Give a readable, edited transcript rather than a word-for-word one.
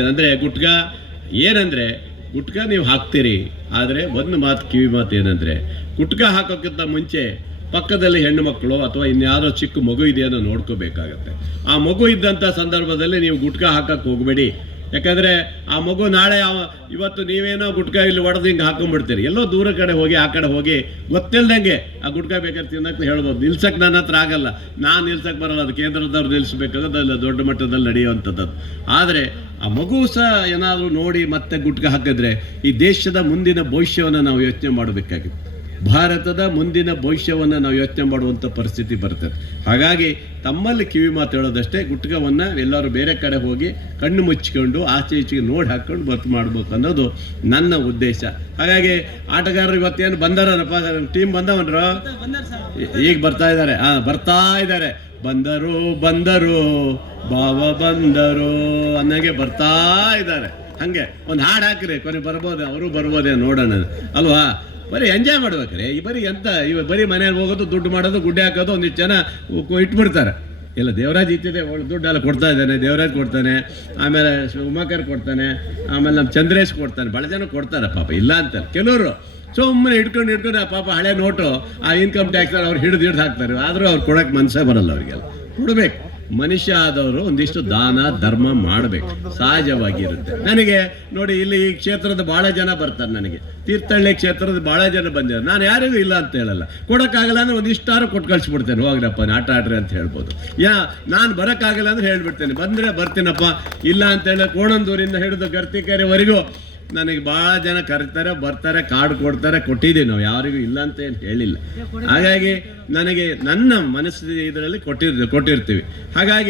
ಅಂದರೆ ಗುಟ್ಕಾ ಏನಂದರೆ ಗುಟ್ಕಾ ನೀವು ಹಾಕ್ತೀರಿ, ಆದರೆ ಒಂದು ಮಾತು ಕಿವಿ ಮಾತು ಏನಂದರೆ ಗುಟ್ಕಾ ಹಾಕೋಕ್ಕಿಂತ ಮುಂಚೆ ಪಕ್ಕದಲ್ಲಿ ಹೆಣ್ಣು ಮಕ್ಕಳು ಅಥವಾ ಇನ್ಯಾರೋ ಚಿಕ್ಕ ಮಗು ಇದೆಯೋ ನೋಡ್ಕೋಬೇಕಾಗತ್ತೆ. ಆ ಮಗು ಇದ್ದಂಥ ಸಂದರ್ಭದಲ್ಲಿ ನೀವು ಗುಟ್ಕಾ ಹಾಕಕ್ಕೆ ಹೋಗಬೇಡಿ. ಯಾಕಂದರೆ ಆ ಮಗು ನಾಳೆ ಇವತ್ತು ನೀವೇನೋ ಗುಟ್ಕಾ ಇಲ್ಲಿ ಹೊಡೆದು ಹಿಂಗೆ ಹಾಕೊಂಡ್ಬಿಡ್ತೀರಿ, ಎಲ್ಲೋ ದೂರ ಕಡೆ ಹೋಗಿ ಆ ಕಡೆ ಹೋಗಿ ಗೊತ್ತಿಲ್ದಂಗೆ ಆ ಗುಟ್ಕಾ ಬೇಕಾದ್ರೆ ತಿನ್ನಕ್ಕೆ ಹೇಳ್ಬೋದು. ನಿಲ್ಸಕ್ಕೆ ನನ್ನ ಹತ್ರ ಆಗಲ್ಲ, ನಾನು ನಿಲ್ಸಕ್ಕೆ ಬರಲ್ಲ, ಅದು ಕೇಂದ್ರದವ್ರು ನಿಲ್ಲಿಸ್ಬೇಕಾಗೋದು ದೊಡ್ಡ ಮಟ್ಟದಲ್ಲಿ ನಡೆಯುವಂಥದ್ದು. ಆದರೆ ಆ ಮಗು ಸಹ ಏನಾದರೂ ನೋಡಿ ಮತ್ತೆ ಗುಟ್ಕಾ ಹಾಕಿದ್ರೆ ಈ ದೇಶದ ಮುಂದಿನ ಭವಿಷ್ಯವನ್ನು ನಾವು ಯೋಚನೆ ಮಾಡಬೇಕಾಗಿತ್ತು. ಭಾರತದ ಮುಂದಿನ ಭವಿಷ್ಯವನ್ನು ನಾವು ಯೋಚನೆ ಮಾಡುವಂಥ ಪರಿಸ್ಥಿತಿ ಬರ್ತದೆ. ಹಾಗಾಗಿ ತಮ್ಮಲ್ಲಿ ಕಿವಿ ಮಾತು ಹೇಳೋದಷ್ಟೇ, ಗುಟ್ಕವನ್ನು ಎಲ್ಲರೂ ಬೇರೆ ಕಡೆ ಹೋಗಿ ಕಣ್ಣು ಮುಚ್ಚಿಕೊಂಡು ಆಚೆ ಈಚೆಗೆ ನೋಡಿ ಹಾಕ್ಕೊಂಡು ಬರ್ತು ಮಾಡ್ಬೇಕು ಅನ್ನೋದು ನನ್ನ ಉದ್ದೇಶ. ಹಾಗಾಗಿ ಆಟಗಾರರು ಇವತ್ತೇನು ಬಂದಾರನಪ್ಪ, ಟೀಮ್ ಬಂದವನ್ರು ಈಗ ಬರ್ತಾ ಇದ್ದಾರೆ, ಬರ್ತಾ ಇದ್ದಾರೆ. ಬಂದರು ಬಾವ ಬಂದರು ಅನ್ನಂಗೆ ಬರ್ತಾ ಇದ್ದಾರೆ. ಹಾಗೆ ಒಂದು ಹಾಡು ಹಾಕಿರಿ, ಕೊನೆ ಬರ್ಬೋದು, ಅವರು ಬರ್ಬೋದೇ ನೋಡೋಣ ಅಲ್ವಾ. ಬರೀ ಎಂಜಾಯ್ ಮಾಡ್ಬೇಕ್ರಿ. ಬರೀ ಎಂತ ಬರೀ ಮನೇಲಿ ಹೋಗೋದು, ದುಡ್ಡು ಮಾಡೋದು, ಗುಡ್ಡೆ ಹಾಕೋದು, ಒಂದಿಷ್ಟು ಜನ ಇಟ್ಬಿಡ್ತಾರೆ. ಇಲ್ಲ, ದೇವರಾಜ್ ಇತ್ತಿದೆ ದುಡ್ಡೆಲ್ಲ ಕೊಡ್ತಾ ಇದ್ದಾನೆ, ದೇವರಾಜ್ ಕೊಡ್ತಾನೆ, ಆಮೇಲೆ ಉಮಾಕರ್ ಕೊಡ್ತಾನೆ, ಆಮೇಲೆ ನಮ್ಮ ಚಂದ್ರೇಶ್ ಕೊಡ್ತಾನೆ, ಭಾಳ ಜನ ಕೊಡ್ತಾರೆ ಪಾಪ, ಇಲ್ಲ ಅಂತ. ಕೆಲವರು ಸುಮ್ಮನೆ ಹಿಡ್ಕೊಂಡು ಪಾಪ ಹಳೆ ನೋಟು ಆ ಇನ್ಕಮ್ ಟ್ಯಾಕ್ಸ್ ಅವ್ರು ಹಿಡಿದು ಹಾಕ್ತಾರೆ. ಆದರೂ ಅವ್ರು ಕೊಡೋಕೆ ಮನಸ್ಸೇ ಬರಲ್ಲ. ಅವರಿಗೆಲ್ಲ ಕೊಡಬೇಕು. ಮನುಷ್ಯ ಆದವರು ಒಂದಿಷ್ಟು ದಾನ ಧರ್ಮ ಮಾಡಬೇಕು, ಸಹಜವಾಗಿರುತ್ತೆ. ನನಗೆ ನೋಡಿ, ಇಲ್ಲಿ ಈ ಕ್ಷೇತ್ರದ ಭಾಳ ಜನ ಬರ್ತಾರೆ, ನನಗೆ ತೀರ್ಥಹಳ್ಳಿ ಕ್ಷೇತ್ರದ ಭಾಳ ಜನ ಬಂದಿದ್ದಾರೆ. ನಾನು ಯಾರಿಗೂ ಇಲ್ಲ ಅಂತ ಹೇಳಲ್ಲ, ಕೊಡೋಕ್ಕಾಗಲ್ಲ ಅಂದರೆ ಒಂದಿಷ್ಟಾರು ಕೊಟ್ಟು ಕಳಿಸ್ಬಿಡ್ತೇನೆ, ಹೋಗ್ರಪ್ಪ ಆಟ ಆಡ್ರಿ ಅಂತ ಹೇಳ್ಬೋದು. ನಾನು ಬರೋಕ್ಕಾಗಲ್ಲ ಅಂದರೆ ಹೇಳ್ಬಿಡ್ತೇನೆ, ಬಂದರೆ ಬರ್ತೀನಪ್ಪ, ಇಲ್ಲ ಅಂತೇಳಿ ಕೋಣಂದೂರಿಂದ ಹಿಡಿದು ಗರ್ತಿಕೆರೆವರೆಗೂ ನನಗೆ ಭಾಳ ಜನ ಕರೀತಾರೆ, ಬರ್ತಾರೆ, ಕಾರ್ಡ್ ಕೊಡ್ತಾರೆ, ಕೊಟ್ಟಿದ್ದೀವಿ ನಾವು, ಯಾರಿಗೂ ಇಲ್ಲ ಅಂತ ಏನು ಹೇಳಿಲ್ಲ. ಹಾಗಾಗಿ ನನಗೆ ನನ್ನ ಮನಸ್ಸಿನ ಇದರಲ್ಲಿ ಕೊಟ್ಟಿರ್ತೀವಿ. ಹಾಗಾಗಿ